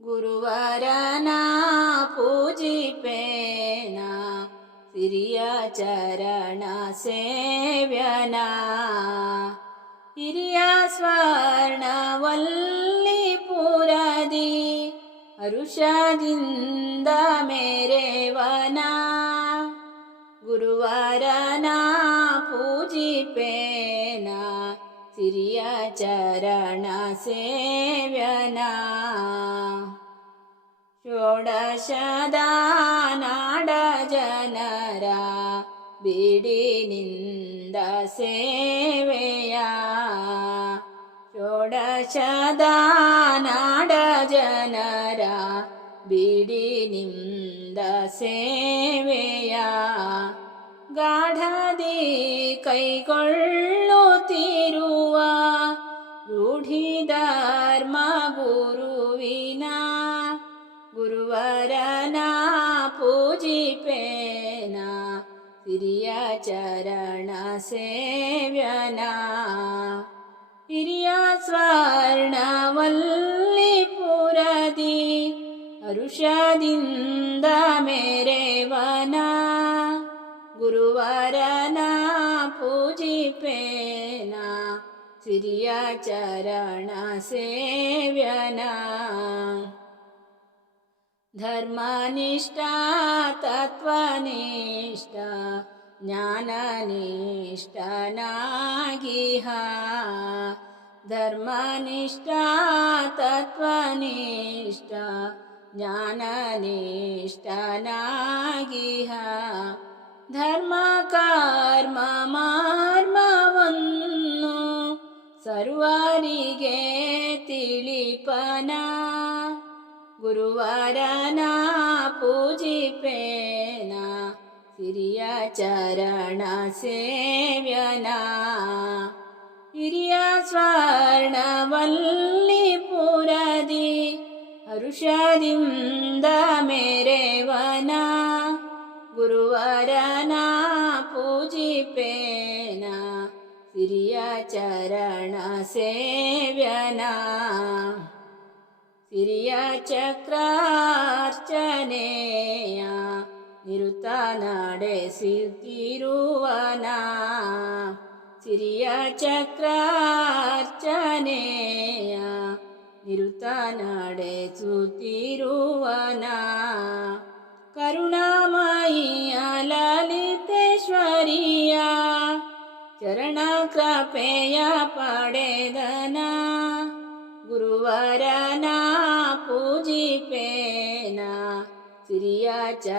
ಗುರುವರನ ಪೂಜಿಪೇನ ಸಿರಿಯ ಚರಣ ಸೇವ್ಯನ ಹಿರಿಯ ಸ್ವರ್ಣವಲ್ಲಿ ಪುರದಿ ಹರುಷದಿಂದ ಮೇರೆವನ ಸಿರಿಯ ಚರಣ ಸೇವ್ಯನ ನಾಡ ಜನರ ಬಿಡಿನಿಂದ ಸೇವೆಯ ನಾಡ ಜನರ ಬಿಡಿನಿಂದ ಸೇವೆಯ ಗಾಢದಿ ಕೈಗೊಳ್ಳುತ್ತಿರುವ ರೂಢಿಧರ್ಮ ಗುರುವಿನ ಗುರುವರನ ಪೂಜಿಪೇನ ಹಿರಿಯ ಚರಣ ಸೇವ್ಯನ ಹಿರಿಯ ಸ್ವರ್ಣವಲ್ಲಿ ಪುರದಿ ಹರುಷದಿಂದ ಮೇರೆವನ प्रियचरणसेव्यना धर्मनिष्ठा तत्त्वनिष्ठा ज्ञाननिष्ठनागिह धर्मनिष्ठा तत्त्वनिष्ठा ज्ञाननिष्ठनागिह गिह ಸರ್ವರಿಗೆ ತಿಳಿಪನ ಗುರುವರನ ಪೂಜಿಪೇನ ಹಿರಿಯ ಚರಣ ಸೇವ್ಯನ ಹಿರಿಯ ಸ್ವರ್ಣವಲ್ಲಿ ಪುರದಿ ಹರುಷದಿಂದ ಮೇರೆವನ ಚರಣ ಸೇವ್ಯನ ಹಿರಿಯ ಚಕ್ರಾರ್ಚನೆಯ ನಿರುತ ನಡೆಸುತ್ತಿರುವನ ಸಿರಿಯ ಚಕ್ರಾರ್ಚನೆಯ ನಿರುತ ನಡೆಸುತ್ತಿರುವನ ಕರುಣಾಮಯಿಯ चरणकृपेय पाडेदना गुरुवरना पूजिपेना सियाचरणसेव्यनाय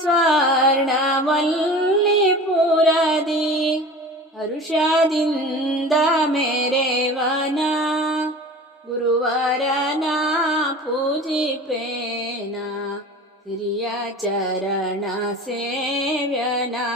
स्वर्णवल्ली पुरदि अरुषदिन्दमेरे वन गुरुवरना पूजिपेना। રિયા ચરણ સેવ્યના